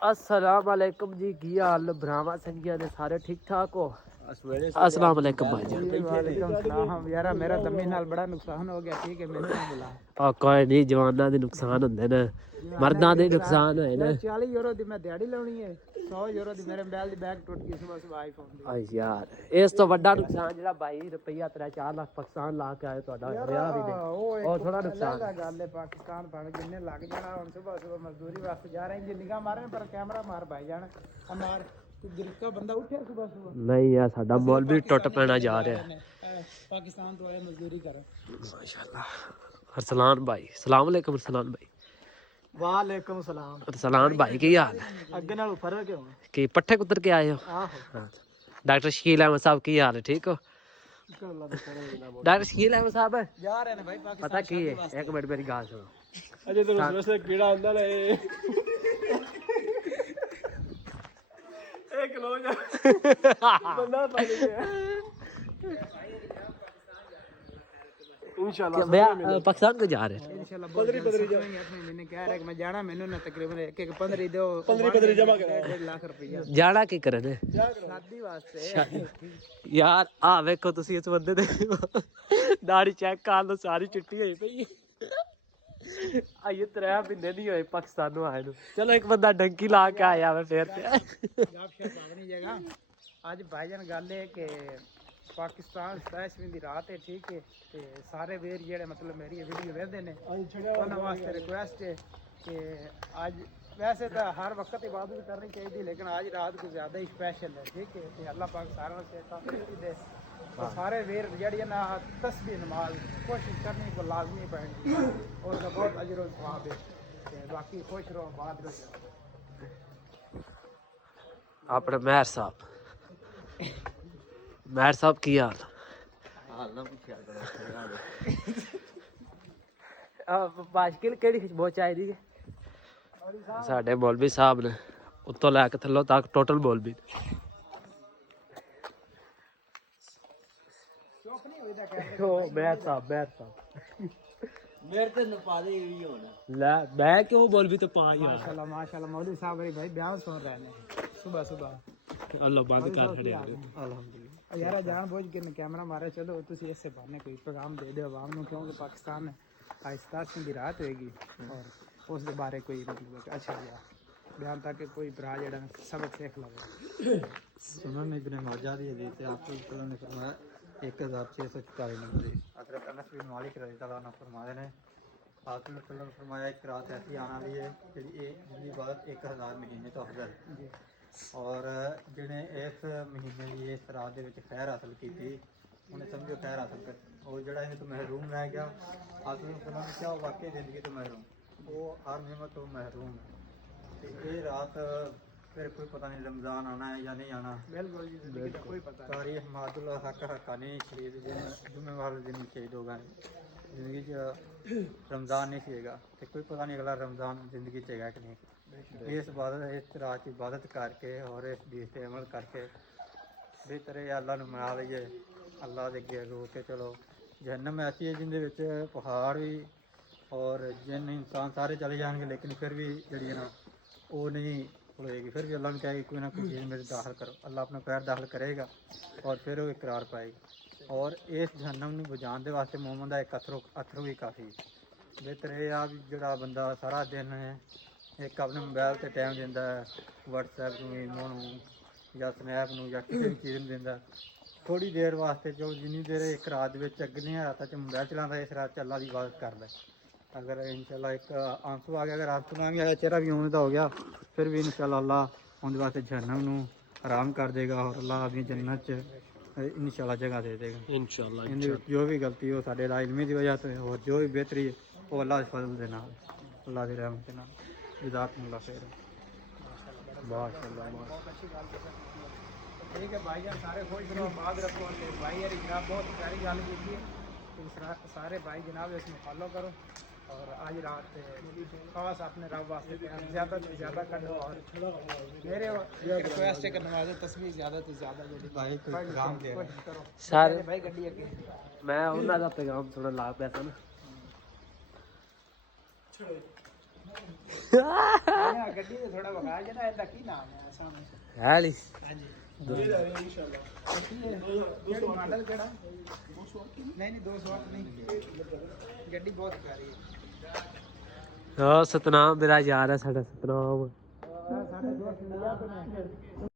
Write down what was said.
अस्सलाम वालेकुम जी, की हाल भरावां संगिया ने सारे ठीक ठाक हो? अस्सलाम वालेकुम भाई जान। वालेकुम सलाम यार, मेरा दमी नाल बड़ा नुकसान हो गया। ठीक है, मैंने ना बुला कोई नहीं, जवाना दे नुकसान हुंदे ने, मर्दां दे नुकसान होए ने। 40 यूरो दी मैं दिहाड़ी लाउणी है, 100 यूरो दी मेरे मोबाइल दी बैग टुट गई सुबह सुबह आईफोन दी। आ यार, इस तो वड्डा नुकसान जेड़ा भाई रुपया 3-4 लाख पाकिस्तान ला के आए ਤੁਹਾਡਾ ਹੋਇਆ ਵੀ ਨਹੀਂ, और थोड़ा नुकसान गल है। पाकिस्तान भावे जिन्ने लग जाना, हुन सुबह सुबह मजदूरी वास्ते जा रहे हैं जी, निगाह मारे पर कैमरा मार भाई जान मार। तू गिरका बंदा उठिया सुबह सुबह नहीं यार, साडा मॉल भी टुट पैना जा रहा है। पाकिस्तान तो आए मजदूरी कर माशाल्लाह। अरसलान भाई, सलाम अलैकुम अरसलान भाई। वालेकुम सलाम। अरसलान भाई की हाल है? अगे नाल फर्क है कि पट्ठे कुतर के आए हो? आहो। डॉक्टर शकील अहमद साहब की हाल है? ठीक हो डॉक्टर शकील अहमद साहब? जा रहे हैं भाई पाकिस्तान। पता की है, एक मिनट मेरी गाल सुनो। अजय तो वैसे कीड़ा आंदा ले एक लो जा बंदा पानी गया इंशाल्लाह। भैया पाकिस्तान को जा रहे हैं इंशाल्लाह। बदरी जा मैंने कह रहा है कि मैं जाना, मैंने ना तकरीबन एक 15 दो 15 जमा करा 1.5 लाख रुपया जाना की करने शादी वास्ते। यार आ वेखो तुसी इस बंदे दे दाढ़ी चेक कर लो, सारी चिट्टी होई पई आइए 3 महीने नहीं होए पाकिस्तानों आए नु। चलो एक बंदा डंकी ला के आया वे फिर आज भाईजान गल है कि पाकिस्तान 27वीं दी रात है। ठीक है, ते सारे वीर जेड़े मतलब मेरी वीडियो वेखदे ने उन्हां वास्ते रिक्वेस्ट है कि आज वैसे तो हर वक्त इबादत करनी चाहिए, लेकिन आज रात को ज़्यादा ही स्पेशल है। ठीक है, ते अल्लाह पाक सारा से तौफीक दे। तो सारे वीर जेड़ी ना तस्बीह नमाज कोशिश करनी को लाजमी पढ़नी, और बहुत अजर और सवाब है। ते बाकी खुश रहो, बात रहो। अपने मेहर साहब, मेहर साहब की हाल? बाशकिल केड़ी खिचबो चाहिदी साडे मौलवी साहब ने उत्तों लैके थल्लों तक टोटल मौलवी मेहर साहब मेरे तो नपाले ही होना लै मैं क्यों मौलवी तो पा यार। माशाल्लाह माशाल्लाह मौलवी साहब मेरे भाई बयान सुन रहे हैं सुबह सुबह। अल्लाह बंद कर खड़े अल्हम्दुलिल्लाह यार, जान बुझ के कैमरा मारे चलो तुसी इससे बहाने कोई पैगाम दे दो आवाम को, क्योंकि पाकिस्तान में आहिस्ता की रात होएगी और उस दे बारे कोई मतलब अच्छा यार बयान ताकि कोई भरा जड़ा सबक सीख लगे। सुनन इब्ने मौजा दी हदीस है, आपको सल्लल्लाहु अलैहि वसल्लम ने 1644 नंबर है। हजरत अनस बिन मालिक रज़ी अल्लाह अन्हु फरमाते हैं, आपने सल्लल्लाहु अलैहि फरमाया एक रात ऐसी आने वाली है जिसकी इबादत 1000 महीने तो अफजल, और जिन्हें इस महीने की इस रात के खैर हासिल की उन्हें समझो खैर हासिल कर, और जड़ा इन्हें तो महरूम रह गया। आपने सल्लल्लाहु अलैहि क्या वाकई जिंदगी तो महरूम, वो हर नेमत तो महरूम है। ये रात फिर कोई पता नहीं रमज़ान आना है या नहीं आना, बिल्कुल जी, जिंदगी का कोई पता कारी हमादुल हक हकानी शहीद जुम्मे वाले दिन शहीद होगा, जिंदगी रमज़ान नहीं सीएगा तो कोई पता नहीं अगला रमज़ान जिंदगी चेगा कि नहीं। इस इबादत इस रात की इबादत करके और इस बीस पे अमल करके बेहतर है अल्लाह ने मना लीए, अल्लाह के अगे रो के चलो। जहन्नम ऐसी है जिंदे विच पहाड़ भी और जिन इंसान सारे चले जाएंगे, लेकिन फिर भी जी ना वो नहीं खुलेगी, फिर भी अल्लाह ने कहेगी कोई ना कोई चीज़ मेरे दाखिल करो, अल्लाह अपना पैर दाखिल करेगा और फिर वो इकरार पाएगी। और इस जहन्नम को बुझाने के वास्ते मोमन का एक अथरू ही काफ़ी। बेहतर यह आ भी जोड़ा बंदा सारा दिन एक अपने मोबाइल से टाइम देता है, व्हाट्सएप को ईमो या स्नैप या किसी भी चीज़ में देता, थोड़ी देर वास्ते जो जिन्नी देर एक रात अगली रात मोबाइल चलाता इस रात अल्लाह की इबादत करता है। अगर इंशाल्लाह एक आंसू आ गया, अगर आंसू ना गया चेहरा भी उम्मीद हो गया, फिर भी इंशाल्लाह अल्लाह उनके वास्ते जहन्नम को आराम कर देगा और अल्लाह अपनी जन्नत इंशाल्लाह जगह दे देगा इंशाल्लाह। जो भी गलती हो साढ़े इल्मी की वजह से और जो भी बेहतरी वो अल्लाह के फजल देना, अल्लाह की रहमत के नाल जज़ाकुमुल्लाह खैर। माशाल्लाह बहुत अच्छी बात है। ठीक है भाईजान, सारे खुश रहो, बात रखो। भाई यार जनाब बहुत प्यारी गल की है, सारे भाई जनाब इसमें फॉलो करो और आज रात खास अपने रब वास्ते ज़्यादा से ज़्यादा करो। और मेरे रिक्वेस्ट है कि नमाज़ तस्बीह ज़्यादा से ज़्यादा भाई कोशिश करो सारे भाई गड्डी अगे मैं उन्होंने पैगाम थोड़ा ला पाया था ना। ਆਹ ਗੱਡੀ ਤੇ ਥੋੜਾ ਵਗਾ ਜਨਾ ਇਹਦਾ ਕੀ ਨਾਮ ਹੈ ਸਾਹਮਣੇ ਹੈਲੀ ਹਾਂਜੀ ਕਿਹੜਾ ਮਾਡਲ ਕਿਹੜਾ ਨਹੀਂ ਨਹੀਂ 200 ਨਹੀਂ ਗੱਡੀ ਬਹੁਤ ਪਿਆਰੀ ਹੈ ਹਾਂ ਸਤਨਾਮ ਮੇਰਾ ਯਾਰ ਹੈ ਸਾਡਾ ਸਤਨਾਮ ਸਾਡੇ ਦੋਸਤ ਮਿਲਿਆ